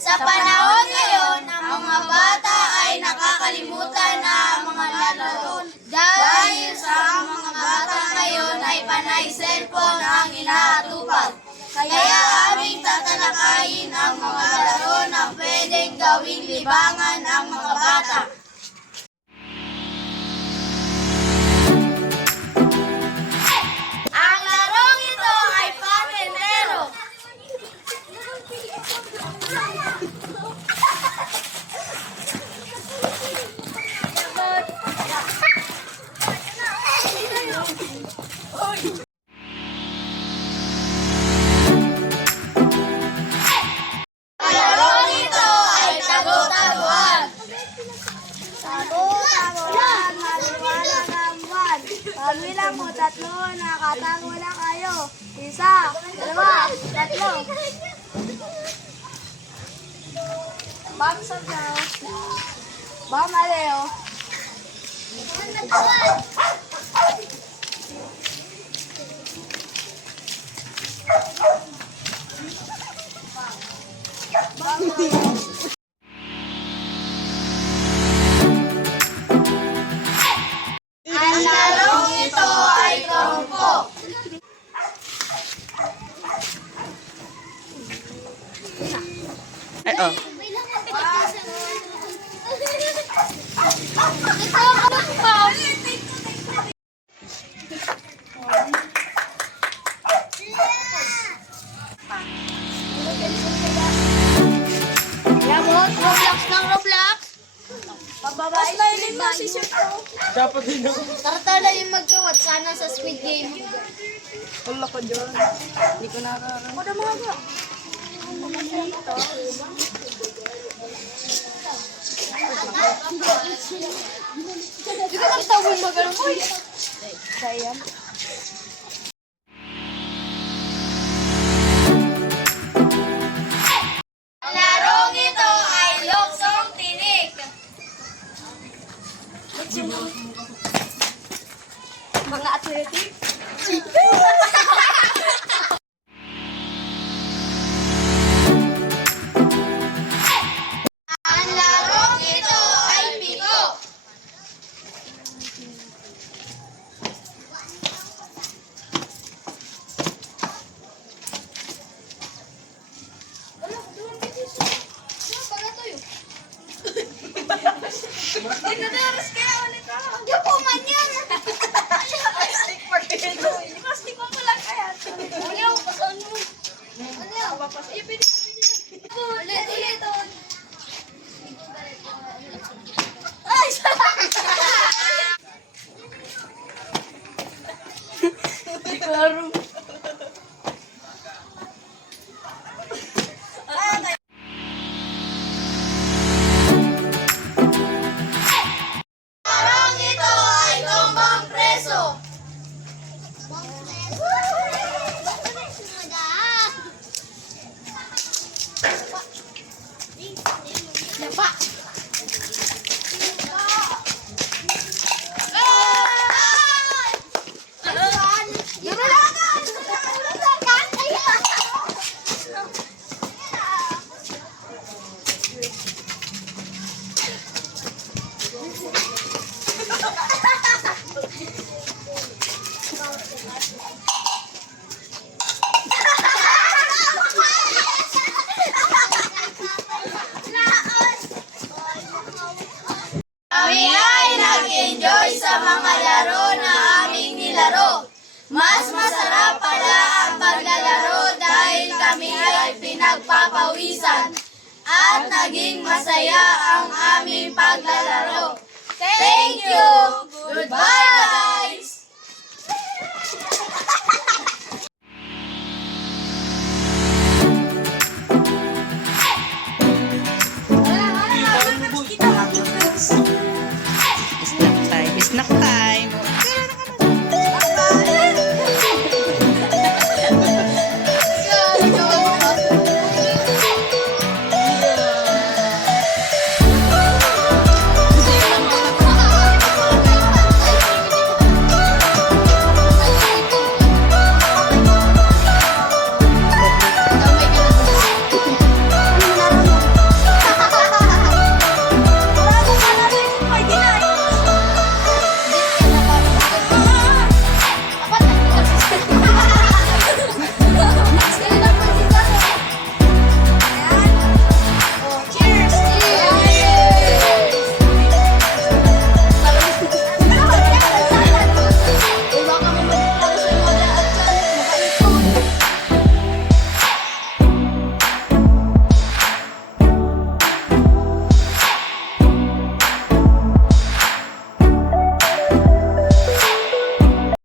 Sa panahon ngayon, ang mga bata ay nakakalimutan na ang mga laro dahil sa mga bata ngayon ay panay cellphone ang inaatupag. Kaya aming tatalakayin ang mga laro na pwedeng gawing libangan ang mga bata. Ang larong ito ay patentero. Ang larong ito ay tago-taguan. Tago-taguan, maliwanag ang buwan. Pagbilang mo tatlo, nakatago na kayo. Isa, dalawa, tatlo. Bam sabaw. Bam aleo. Ang larong ito ay trompo. Ay, oh. Roblox ng Roblox. Pababae. Smiling mo si Chef ko. Dapat din ako. Tartala yung magkawat sana sa Squid Game. Wala ko dyan. Hindi ko nakakaroon. Kuda mga ga. Hindi ka lang tawag magalang mo. Sayang. Ang larong ito ay luksong tinik. Mga athletic. Ang larong ito ay piko. Hindi po man yan. Plastic mo pala kaya. Ayaw, pasan mo. Ayaw. Ulit, ulit. Ay! Hindi ko laro. Larong ito ay tumbang preso. Yapa. Kami ay nag-enjoy sa mga laro na aming nilaro. Mas masarap pala ang paglalaro dahil kami ay pinagpapawisan at naging masaya ang aming paglalaro. Thank you! Goodbye!